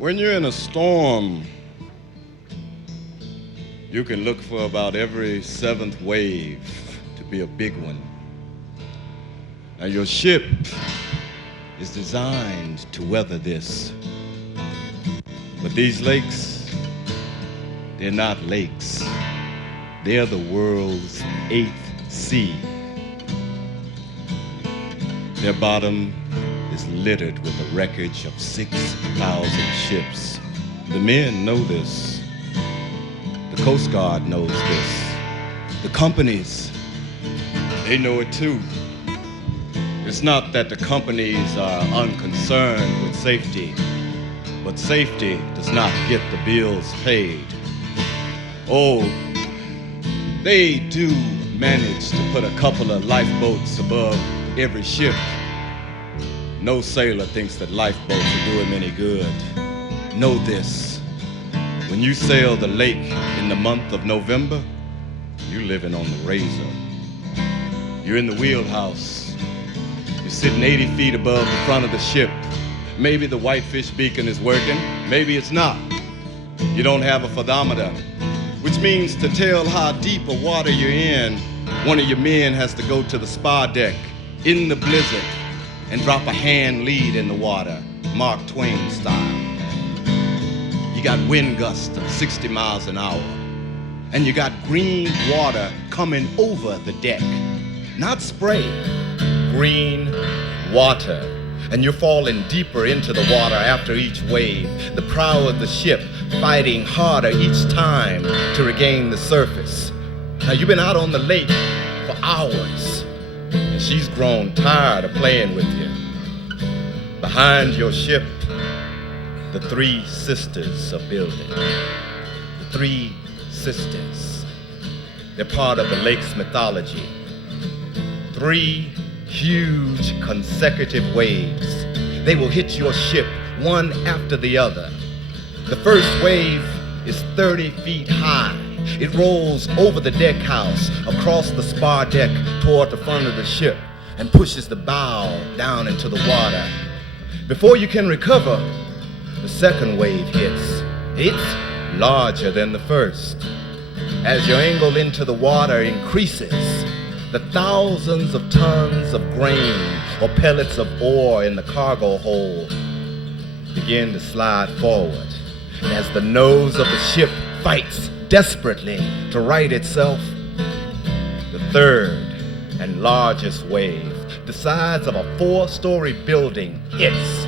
When you're in a storm, you can look for about every seventh wave to be a big one. Now your ship is designed to weather this. But these lakes, they're not lakes. They're the world's 8th sea. Their bottom is littered with the wreckage of 6,000 ships. The men know this. The Coast Guard knows this. The companies, they know it too. It's not that the companies are unconcerned with safety, but safety does not get the bills paid. Oh, they do manage to put a couple of lifeboats above every ship. No sailor thinks that lifeboats will do him any good. Know this, when you sail the lake in the month of November, you're living on the razor. You're in the wheelhouse. You're sitting 80 feet above the front of the ship. Maybe the whitefish beacon is working, maybe it's not. You don't have a fathometer, which means to tell how deep a water you're in, one of your men has to go to the spar deck in the blizzard and drop a hand lead in the water, Mark Twain style. You got wind gusts of 60 miles an hour, and you got green water coming over the deck. Not spray, green water. And you're falling deeper into the water after each wave, the prow of the ship fighting harder each time to regain the surface. Now you've been out on the lake for hours, and she's grown tired of playing with you. Behind your ship, the 3 sisters are building. The 3 sisters. They're part of the lake's mythology. 3 huge consecutive waves. They will hit your ship one after the other. The first wave is 30 feet high. It rolls over the deck house, across the spar deck toward the front of the ship, and pushes the bow down into the water. Before you can recover, the second wave hits. It's larger than the first. As your angle into the water increases, the thousands of tons of grain or pellets of ore in the cargo hold begin to slide forward. And as the nose of the ship fights desperately to right itself, the third and largest wave, the size of a 4-story building, hits.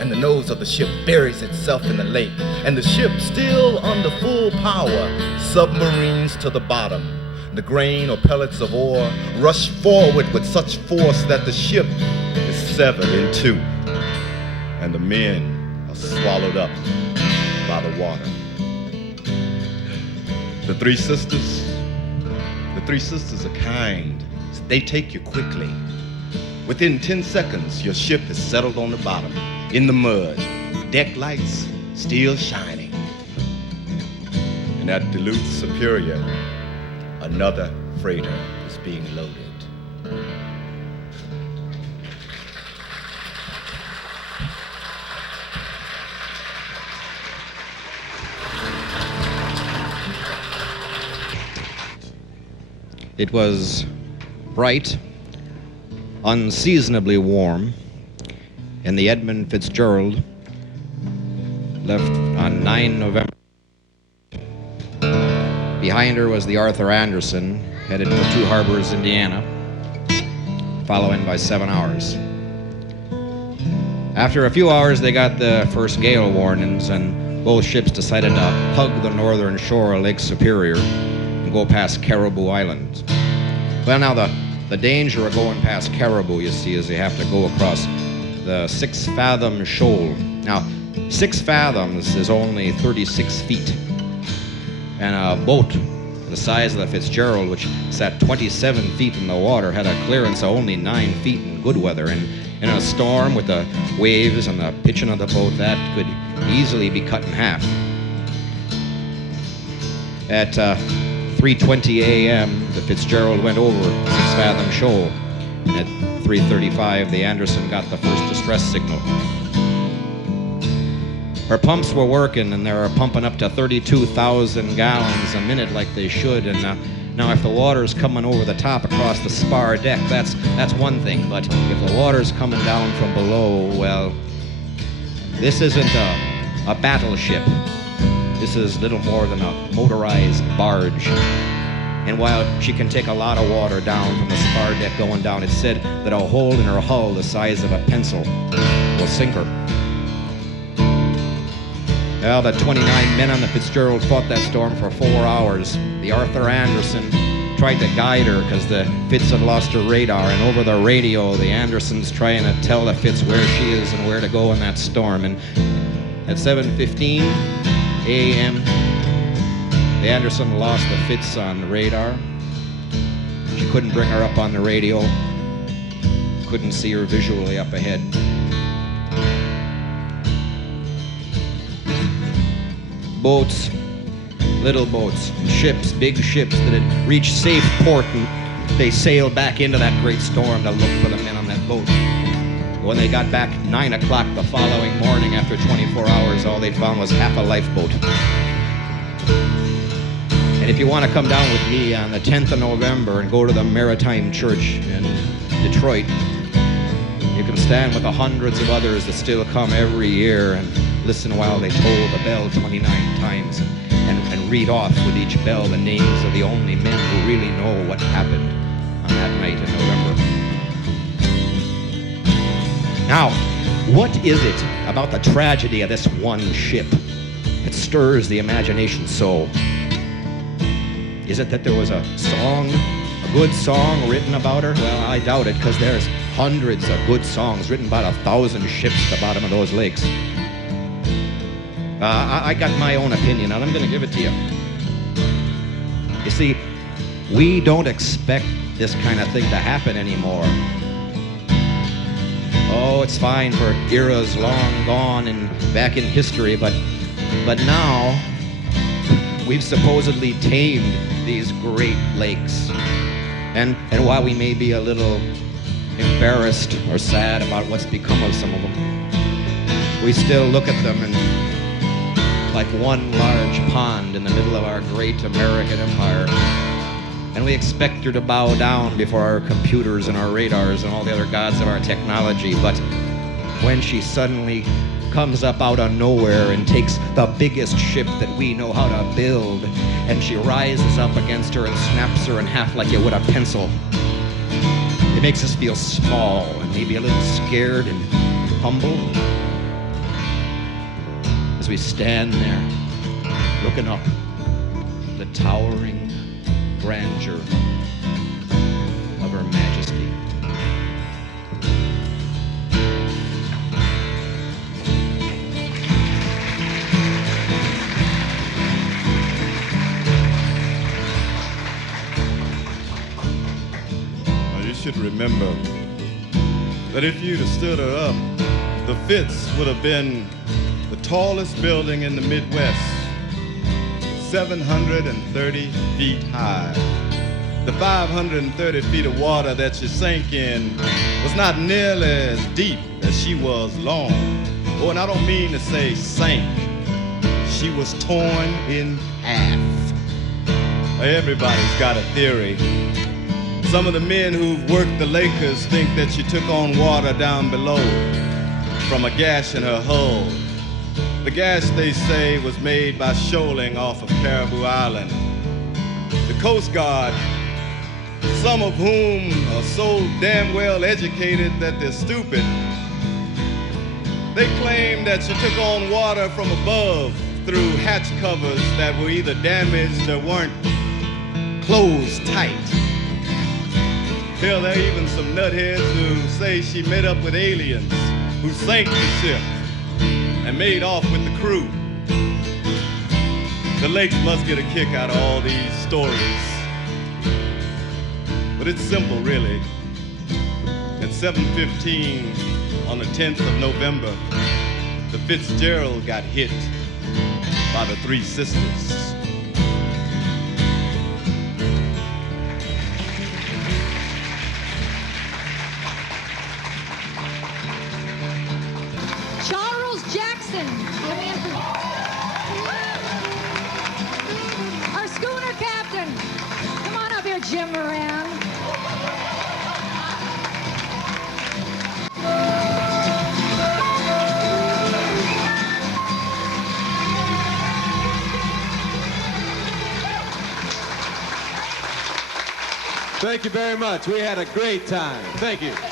And the nose of the ship buries itself in the lake, and the ship, still under full power, submarines to the bottom. The grain or pellets of ore rush forward with such force that the ship is severed in 2, and the men are swallowed up by the water. The 3 sisters are kind. They take you quickly. Within 10 seconds, your ship is settled on the bottom, in the mud, deck lights still shining. And at Duluth Superior, another freighter is being loaded. It was bright, unseasonably warm, and the Edmund Fitzgerald left on 9 November. Behind her was the Arthur Anderson, headed for 2 Harbors, Indiana, following by 7 hours. After a few hours, they got the first gale warnings, and both ships decided to hug the northern shore of Lake Superior and go past Caribou Island. Well, now the danger of going past Caribou, you see, is they have to go across the 6-fathom shoal. Now, 6 fathoms is only 36 feet. And a boat the size of the Fitzgerald, which sat 27 feet in the water, had a clearance of only 9 feet in good weather. And in a storm with the waves and the pitching of the boat, that could easily be cut in half. At 3:20 a.m., the Fitzgerald went over 6-fathom shoal. And at 3:35, the Anderson got the first distress signal. Her pumps were working, and they were pumping up to 32,000 gallons a minute like they should. And now if the water's coming over the top across the spar deck, that's one thing. But if the water's coming down from below, well, this isn't a battleship. This is little more than a motorized barge. And while she can take a lot of water down from the spar deck going down, it's said that a hole in her hull the size of a pencil will sink her. Well, the 29 men on the Fitzgerald fought that storm for 4 hours. The Arthur Anderson tried to guide her because the Fitz had lost her radar, and over the radio, the Anderson's trying to tell the Fitz where she is and where to go in that storm. And at 7:15 a.m., the Anderson lost the Fitz on the radar. She couldn't bring her up on the radio. Couldn't see her visually up ahead. Boats, little boats, ships, big ships that had reached safe port, and they sailed back into that great storm to look for the men on that boat. When they got back 9 o'clock the following morning, after 24 hours, all they'd found was half a lifeboat. And if you want to come down with me on the 10th of November and go to the Maritime Church in Detroit, you can stand with the hundreds of others that still come every year and listen while they toll the bell 29 times and read off with each bell the names of the only men who really know what happened on that night in November. Now, what is it about the tragedy of this one ship that stirs the imagination so? Is it that there was a song, a good song written about her? Well, I doubt it, because there's hundreds of good songs written about 1,000 ships at the bottom of those lakes. I got my own opinion, and I'm going to give it to you. You see, we don't expect this kind of thing to happen anymore. Oh, it's fine for eras long gone and back in history, but now we've supposedly tamed these great lakes. And while we may be a little embarrassed or sad about what's become of some of them, we still look at them and like one large pond in the middle of our great American empire. And we expect her to bow down before our computers and our radars and all the other gods of our technology. But when she suddenly comes up out of nowhere and takes the biggest ship that we know how to build, and she rises up against her and snaps her in half like you would a pencil, it makes us feel small and maybe a little scared and humble as we stand there looking up at the towering grandeur of Her Majesty. Now you should remember that if you'd have stood her up, the Fitz would have been the tallest building in the Midwest, 730 feet high. The 530 feet of water that she sank in was not nearly as deep as she was long. Oh, and I don't mean to say sank. She was torn in half. Everybody's got a theory. Some of the men who've worked the Lakers think that she took on water down below from a gash in her hull. The gash, they say, was made by shoaling off of Caribou Island. The Coast Guard, some of whom are so damn well educated that they're stupid, they claim that she took on water from above through hatch covers that were either damaged or weren't closed tight. Hell, there are even some nutheads who say she met up with aliens who sank the ship and made off with the crew. The lakes must get a kick out of all these stories. But it's simple, really. At 7:15 on the 10th of November, the Fitzgerald got hit by the Three Sisters. Jackson, give me a Jim Moran. Thank you very much. We had a great time. Thank you.